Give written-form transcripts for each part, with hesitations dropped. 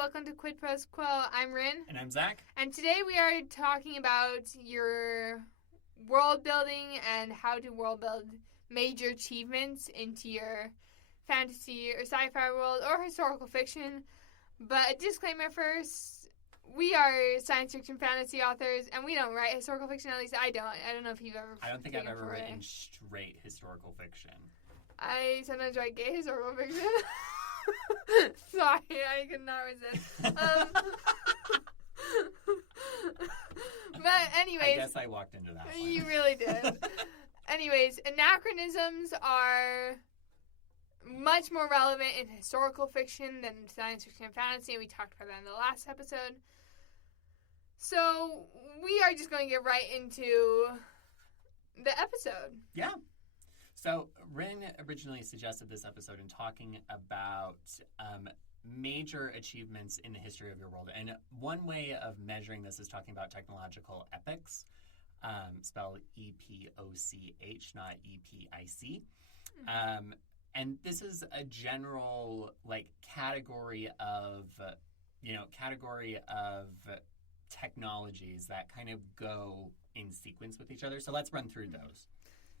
welcome to Quid Pros Quo. I'm Rin. And I'm Zach. And today we are talking about your world building and how to world build major achievements into your fantasy or sci-fi world or historical fiction. But a disclaimer first, we are science fiction fantasy authors and we don't write historical fiction, at least I don't. I don't know if you've ever I don't think I've ever written straight historical fiction. I sometimes write gay historical fiction. Sorry, I could not resist. But anyways, I guess I walked into that one. You really did. Anyways, anachronisms are much more relevant in historical fiction than science fiction and fantasy, and we talked about that in the last episode. So we are just going to get right into the episode. Yeah. So Rin originally suggested this episode in talking about major achievements in the history of your world. And one way of measuring this is talking about technological epics, spelled E-P-O-C-H, not E-P-I-C. Mm-hmm. And this is a general category of technologies that kind of go in sequence with each other. So let's run through those.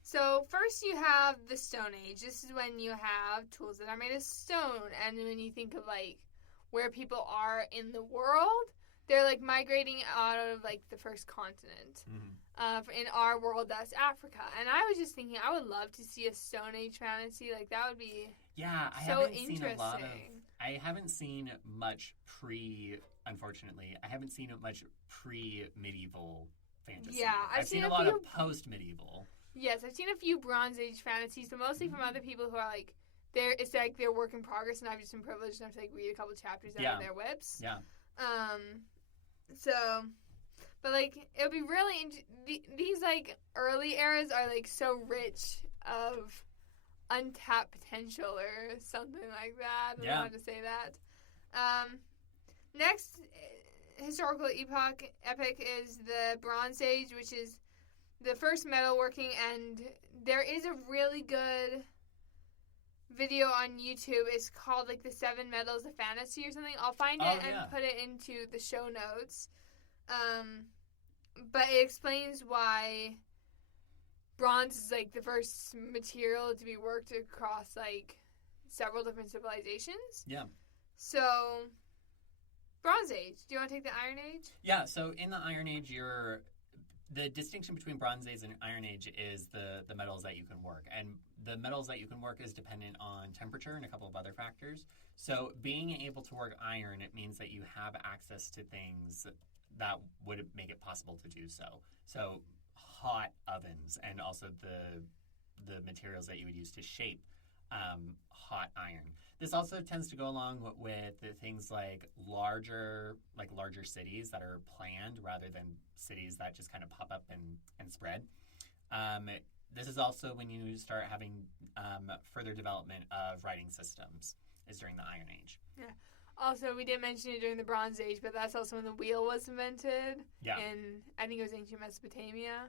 So first you have the Stone Age. This is when you have tools that are made of stone. And when you think of where people are in the world, they're migrating out of the first continent. Mm-hmm. In our world, that's Africa. And I was just thinking, I would love to see a Stone Age fantasy. That would be I haven't seen much unfortunately, I haven't seen much pre-medieval fantasy. Yeah, I've seen a lot of post-medieval. Yes, I've seen a few Bronze Age fantasies, but mostly from other people who are it's their work in progress, and I've just been privileged enough to read a couple chapters out of their whips. Yeah. But it would be really these early eras are so rich of untapped potential or something like that. I don't know how to say that. Next historical epic is the Bronze Age, which is the first metalworking, and there is a really good video on YouTube. It's called the 7 Metals of Fantasy or something. I'll find it and put it into the show notes. But it explains why bronze is the first material to be worked across several different civilizations. Yeah. So Bronze Age. Do you want to take the Iron Age? Yeah, so in the Iron Age the distinction between Bronze Age and Iron Age is the metals that you can work. And the metals that you can work is dependent on temperature and a couple of other factors. So being able to work iron, it means that you have access to things that would make it possible to do so. So hot ovens and also the materials that you would use to shape hot iron. This also tends to go along with the things larger cities that are planned rather than cities that just kind of pop up and spread. This is also when you start having further development of writing systems is during the Iron Age. Yeah. Also, we did mention it during the Bronze Age, but that's also when the wheel was invented. Yeah. In, I think it was ancient Mesopotamia.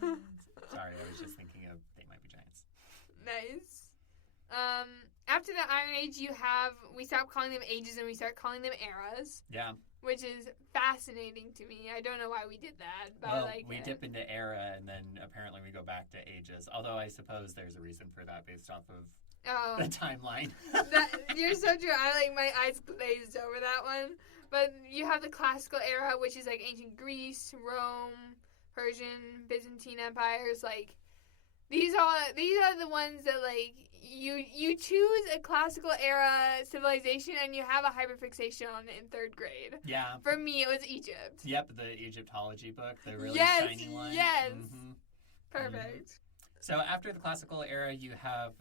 Sorry, I was just thinking of They Might Be Giants. Nice. After the Iron Age, we stop calling them ages and we start calling them eras. Yeah. Which is fascinating to me. I don't know why we did that, but we dip into era and then apparently we go back to ages. Although I suppose there's a reason for that based off of the timeline. You're so true. My eyes glazed over that one. But you have the classical era, which is ancient Greece, Rome, Persian, Byzantine empires. These are the ones that you choose a classical era civilization and you have a hyperfixation on it in 3rd grade. Yeah. For me, it was Egypt. Yep, the Egyptology book, the really shiny one. Yes. Mm-hmm. Perfect. Mm-hmm. So after the classical era, you have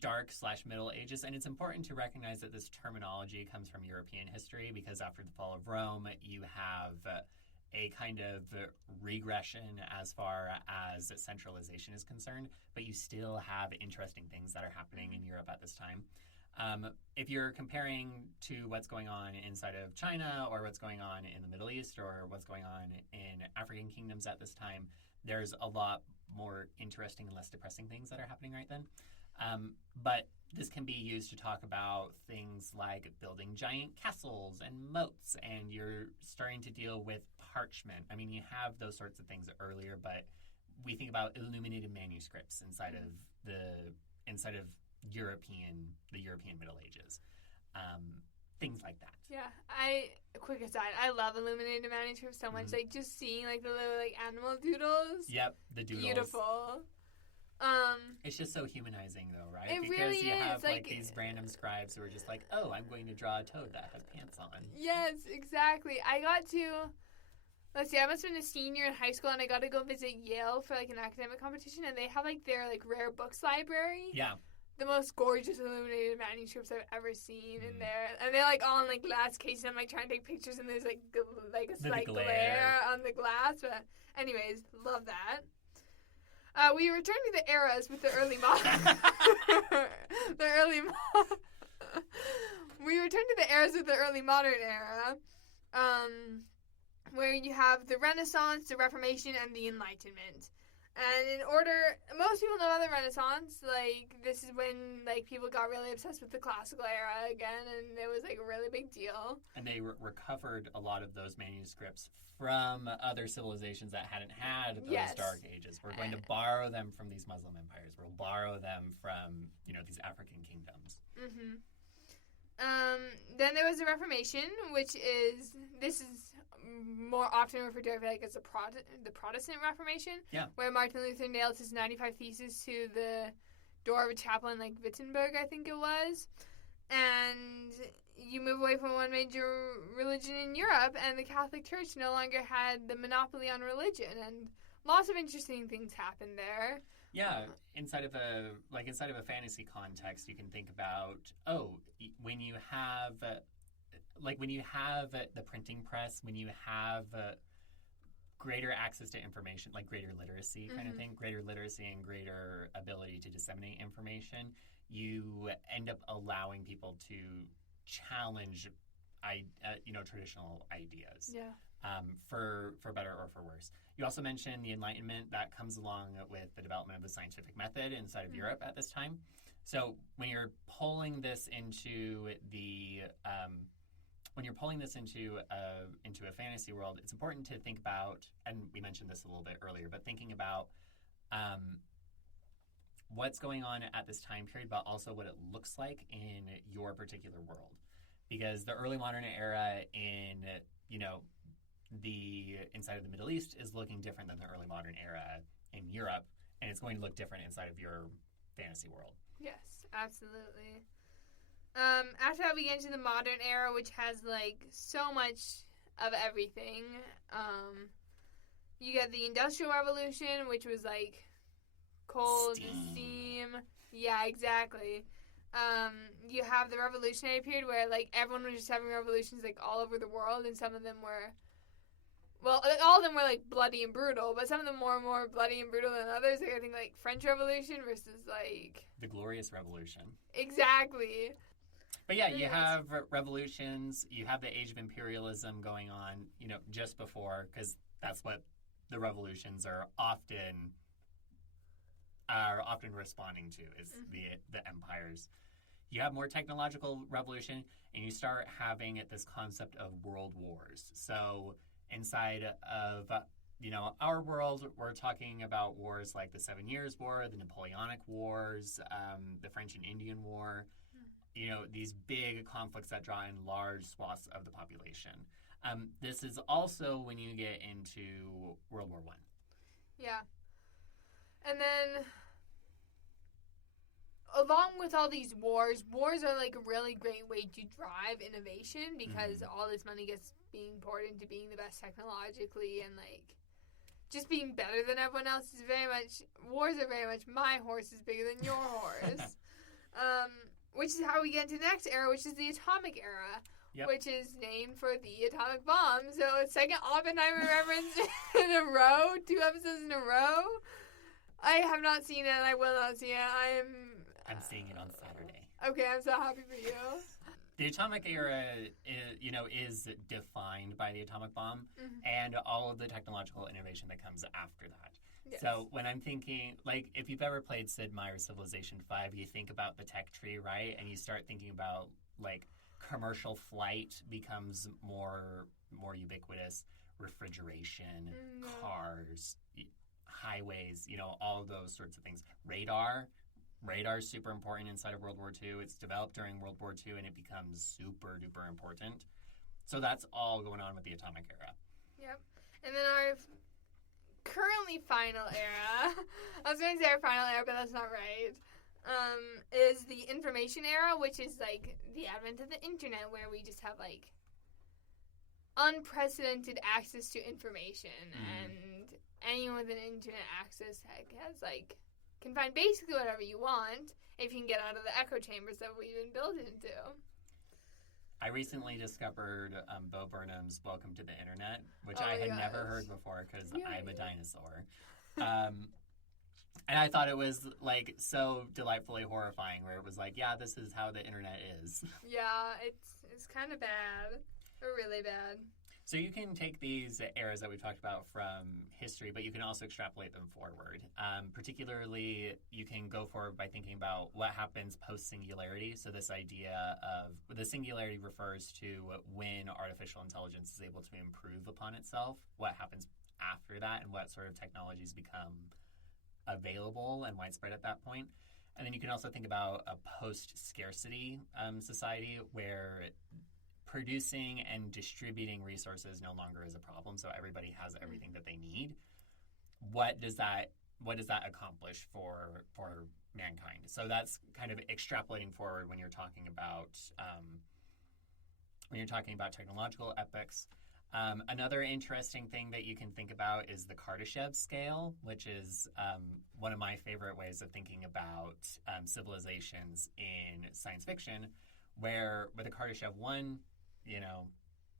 Dark/Middle Ages, and it's important to recognize that this terminology comes from European history because after the fall of Rome, you have a kind of regression as far as centralization is concerned, but you still have interesting things that are happening in Europe at this time. If you're comparing to what's going on inside of China or what's going on in the Middle East or what's going on in African kingdoms at this time, there's a lot more interesting and less depressing things that are happening right then. But this can be used to talk about things like building giant castles and moats, and you're starting to deal with parchment. I mean, you have those sorts of things earlier, but we think about illuminated manuscripts inside of the European Middle Ages, things like that. Yeah, quick aside, I love illuminated manuscripts so much. Like just seeing like the little like animal doodles. Yep, the doodles. Beautiful. It's just so humanizing, though, right? It because really you is. have like these random scribes who are just like, "Oh, I'm going to draw a toad that has pants on." Yes, exactly. I got to. Let's see, I must have been a senior in high school, and I got to go visit Yale for like an academic competition, and they have like their like rare books library. Yeah. The most gorgeous illuminated manuscripts I've ever seen in there, and they're like all in like glass cases. I'm like trying to take pictures, and there's like a slight glare on the glass. But anyways, love that. We return to the eras with the early modern. We return to the eras with the early modern era, where you have the Renaissance, the Reformation, and the Enlightenment. And in order, most people know about the Renaissance. Like, this is when, like, people got really obsessed with the classical era again, and it was, like, a really big deal. And they recovered a lot of those manuscripts from other civilizations that hadn't had those dark ages. We're going to borrow them from these Muslim empires. We'll borrow them from, these African kingdoms. Mm-hmm. Then there was the Reformation, this is more often referred to, I feel like, as the Protestant Reformation, where Martin Luther nailed his 95 Theses to the door of a chapel in, like, Wittenberg, I think it was. And you move away from one major religion in Europe, and the Catholic Church no longer had the monopoly on religion, and lots of interesting things happened there. Yeah, inside of a fantasy context, you can think about, when you have the printing press, when you have greater access to information, like greater literacy kind of thing, greater literacy and greater ability to disseminate information, you end up allowing people to challenge, traditional ideas. Yeah. For better or for worse. You also mentioned the Enlightenment that comes along with the development of the scientific method inside of Europe at this time. So when you're pulling this into a fantasy world, it's important to think about, and we mentioned this a little bit earlier, but thinking about what's going on at this time period, but also what it looks like in your particular world. Because the early modern era in, the inside of the Middle East is looking different than the early modern era in Europe, and it's going to look different inside of your fantasy world. Yes, absolutely. After that, we get into the modern era, which has, like, so much of everything. You get the Industrial Revolution, which was, like, coal, steam. Yeah, exactly. You have the Revolutionary period where, like, everyone was just having revolutions, like, all over the world, and some of them were, well, all of them were, like, bloody and brutal, but some of them were more bloody and brutal than others. Like, I think, like, French Revolution versus, like... The Glorious Revolution. Exactly. But yeah, you have revolutions, you have the age of imperialism going on, just before, because that's what the revolutions are often responding to, is the empires. You have more technological revolution, and you start having this concept of world wars. So inside of our world, we're talking about wars like the 7 Years' War, the Napoleonic Wars, the French and Indian War. These big conflicts that draw in large swaths of the population. This is also when you get into World War I. Yeah. And then, along with all these wars are like a really great way to drive innovation, because all this money gets being poured into being the best technologically, and, like, just being better than everyone else is wars are very much, my horse is bigger than your horse. Which is how we get into the next era, which is the atomic era, which is named for the atomic bomb. So, second Oppenheimer reference in a row, 2 episodes in a row. I have not seen it, and I will not see it. I'm seeing it on Saturday. Okay, I'm so happy for you. The atomic era, is defined by the atomic bomb and all of the technological innovation that comes after that. Yes. So when I'm thinking, like, if you've ever played Sid Meier's Civilization 5, you think about the tech tree, right? And you start thinking about, like, commercial flight becomes more ubiquitous, refrigeration, cars, highways, all those sorts of things. Radar is super important inside of World War II. It's developed during World War II, and it becomes super duper important. So that's all going on with the atomic era. Yep. And then our currently final era, I was going to say our final era, but that's not right, is the information era, which is, like, the advent of the internet, where we just have, like, unprecedented access to information, and anyone with an internet access has, like, can find basically whatever you want if you can get out of the echo chambers that we've been built into. I recently discovered Bo Burnham's Welcome to the Internet, which I had never heard before because I'm a dinosaur. And I thought it was, like, so delightfully horrifying, where it was like, yeah, this is how the internet is. Yeah, it's kind of bad. Or really bad. So you can take these eras that we've talked about from history, but you can also extrapolate them forward. Particularly, you can go forward by thinking about what happens post-singularity. So this idea of the singularity refers to when artificial intelligence is able to improve upon itself, what happens after that, and what sort of technologies become available and widespread at that point. And then you can also think about a post-scarcity society where producing and distributing resources no longer is a problem, so everybody has everything that they need. What does that accomplish for mankind? So that's kind of extrapolating forward when you're talking about technological epochs. Another interesting thing that you can think about is the Kardashev scale, which is one of my favorite ways of thinking about civilizations in science fiction, where with the Kardashev 1,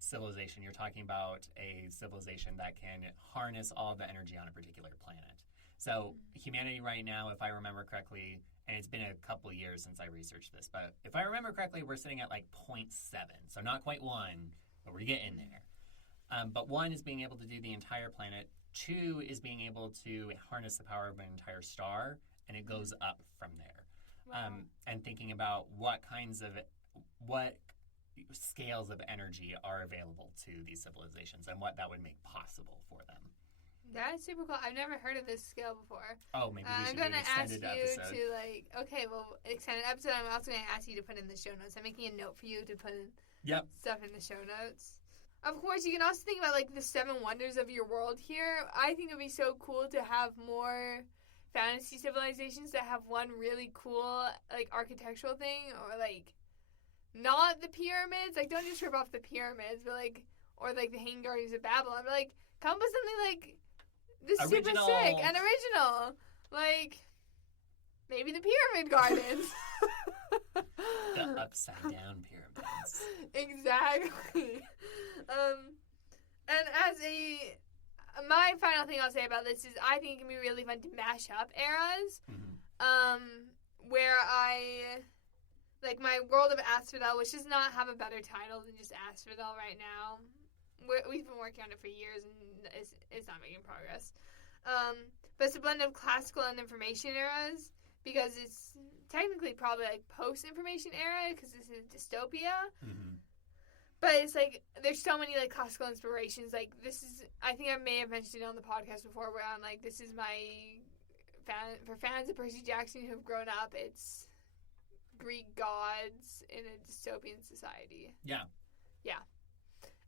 civilization, you're talking about a civilization that can harness all of the energy on a particular planet. So humanity right now, if I remember correctly, and it's been a couple of years since I researched this, but if I remember correctly, we're sitting at like 0.7, so not quite 1, but we're getting there. But 1 is being able to do the entire planet. 2 is being able to harness the power of an entire star, and it goes up from there. Wow. And thinking about what scales of energy are available to these civilizations and what that would make possible for them. That's super cool. I've never heard of this scale before. Oh, maybe we should do an extended episode. I'm going to ask you to, extended episode. I'm also going to ask you to put in the show notes. I'm making a note for you to put stuff in the show notes. Of course, you can also think about, like, the 7 wonders of your world here. I think it would be so cool to have more fantasy civilizations that have one really cool, like, architectural thing, or, like, not the pyramids. Like, don't just rip off the pyramids, but, like, or, like, the Hanging Gardens of Babylon. But, like, come up with something, like, this super sick and original. Like, maybe the Pyramid Gardens. The upside-down pyramids. Exactly. And my final thing I'll say about this is I think it can be really fun to mash up eras. Where like my World of Asphodel, which does not have a better title than just Asphodel right now. We've been working on it for years and it's not making progress. But it's a blend of classical and information eras because it's technically probably like post-information era because this is dystopia. But it's like there's so many like classical inspirations. Like this is, I think I may have mentioned it on the podcast before, where I'm like, this is my for fans of Percy Jackson who have grown up. It's Greek gods in a dystopian society. Yeah.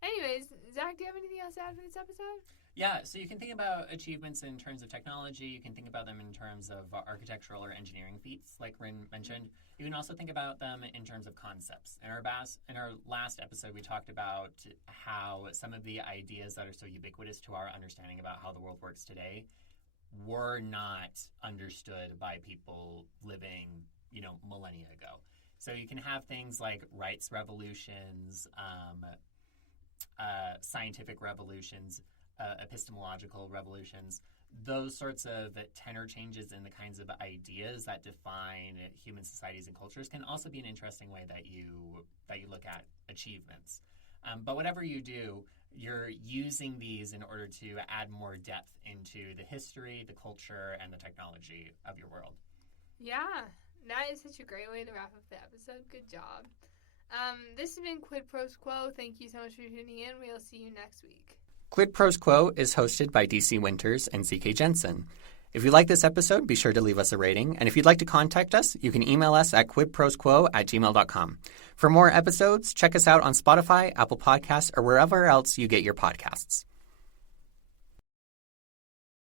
Anyways, Zach, do you have anything else to add for this episode? Yeah, so you can think about achievements in terms of technology. You can think about them in terms of architectural or engineering feats, like Rin mentioned. You can also think about them in terms of concepts. In our last episode, we talked about how some of the ideas that are so ubiquitous to our understanding about how the world works today were not understood by people living, millennia ago. So you can have things like rights revolutions, scientific revolutions, epistemological revolutions. Those sorts of tenor changes in the kinds of ideas that define human societies and cultures can also be an interesting way that you look at achievements. But whatever you do, you're using these in order to add more depth into the history, the culture, and the technology of your world. Yeah, that is such a great way to wrap up the episode. Good job. This has been Quid Pros Quo. Thank you so much for tuning in. We'll see you next week. Quid Pros Quo is hosted by DC Winters and CK Jensen. If you like this episode, be sure to leave us a rating. And if you'd like to contact us, you can email us at quidprosquo@gmail.com. For more episodes, check us out on Spotify, Apple Podcasts, or wherever else you get your podcasts.